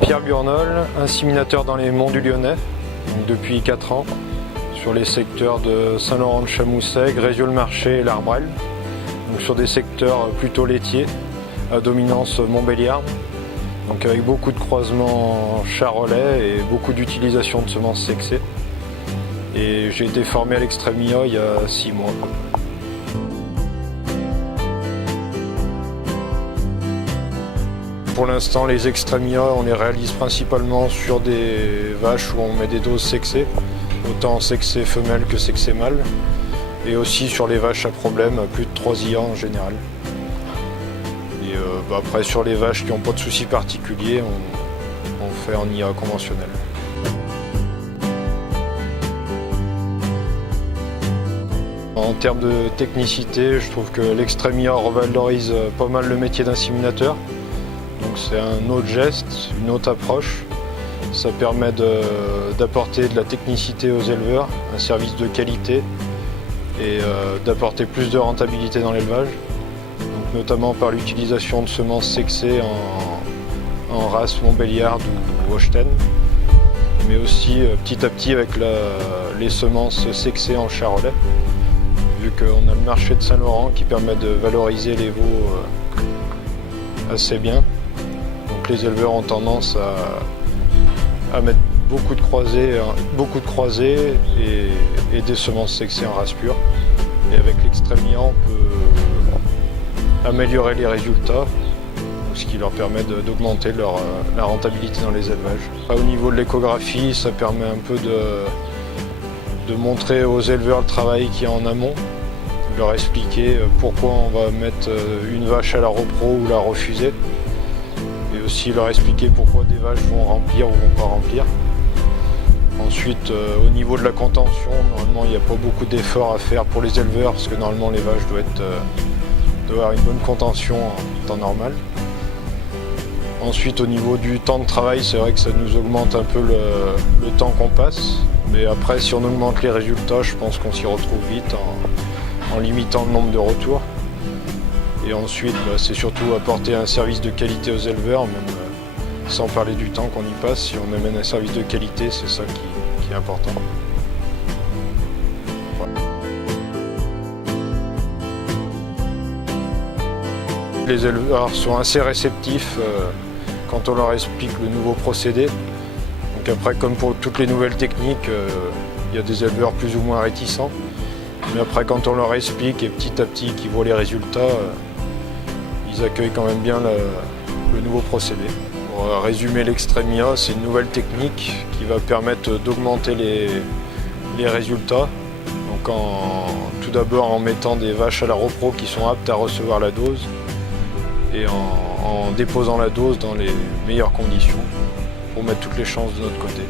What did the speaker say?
Pierre Burnol, inséminateur dans les Monts du Lyonnais, donc depuis 4 ans, sur les secteurs de Saint-Laurent-de-Chamousset, Grézieux-le-Marché et l'Arbrel, donc sur des secteurs plutôt laitiers, à dominance Montbéliarde, donc avec beaucoup de croisements charolais et beaucoup d'utilisation de semences sexées. Et j'ai été formé à l'Extremia il y a 6 mois. Pour l'instant, les Extremia, on les réalise principalement sur des vaches où on met des doses sexées, autant sexées femelles que sexées mâles, et aussi sur les vaches à problème, plus de 3 IA en général. Et après, sur les vaches qui n'ont pas de soucis particuliers, on fait en IA conventionnel. En termes de technicité, je trouve que l'Extremia revalorise pas mal le métier d'inséminateur. Donc c'est un autre geste, une autre approche. Ça permet d'apporter de la technicité aux éleveurs, un service de qualité et d'apporter plus de rentabilité dans l'élevage. Donc notamment par l'utilisation de semences sexées en race Montbéliarde ou Holstein, mais aussi petit à petit avec les semences sexées en charolais, vu qu'on a le marché de Saint-Laurent qui permet de valoriser les veaux assez bien. Donc les éleveurs ont tendance à mettre beaucoup de croisés et des semences sexées en race pure. Et avec l'Extremia, on peut améliorer les résultats, ce qui leur permet d'augmenter la rentabilité dans les élevages. Au niveau de l'échographie, ça permet un peu de montrer aux éleveurs le travail qu'il y a en amont, de leur expliquer pourquoi on va mettre une vache à la repro ou la refuser, et aussi leur expliquer pourquoi des vaches vont remplir ou vont pas remplir. Ensuite, au niveau de la contention, normalement il n'y a pas beaucoup d'efforts à faire pour les éleveurs, parce que normalement les vaches doivent avoir une bonne contention en temps normal. Ensuite, au niveau du temps de travail, c'est vrai que ça nous augmente un peu le temps qu'on passe. Mais après, si on augmente les résultats, je pense qu'on s'y retrouve vite en limitant le nombre de retours. Et ensuite, c'est surtout apporter un service de qualité aux éleveurs, même sans parler du temps qu'on y passe. Si on amène un service de qualité, c'est ça qui est important. Les éleveurs sont assez réceptifs quand on leur explique le nouveau procédé. Donc après, comme pour toutes les nouvelles techniques, il y a des éleveurs plus ou moins réticents. Mais après, quand on leur explique et petit à petit qu'ils voient les résultats, ils accueillent quand même bien le nouveau procédé. Pour résumer l'Extremia, c'est une nouvelle technique qui va permettre d'augmenter les résultats. Donc tout d'abord en mettant des vaches à la repro qui sont aptes à recevoir la dose et en déposant la dose dans les meilleures conditions pour mettre toutes les chances de notre côté.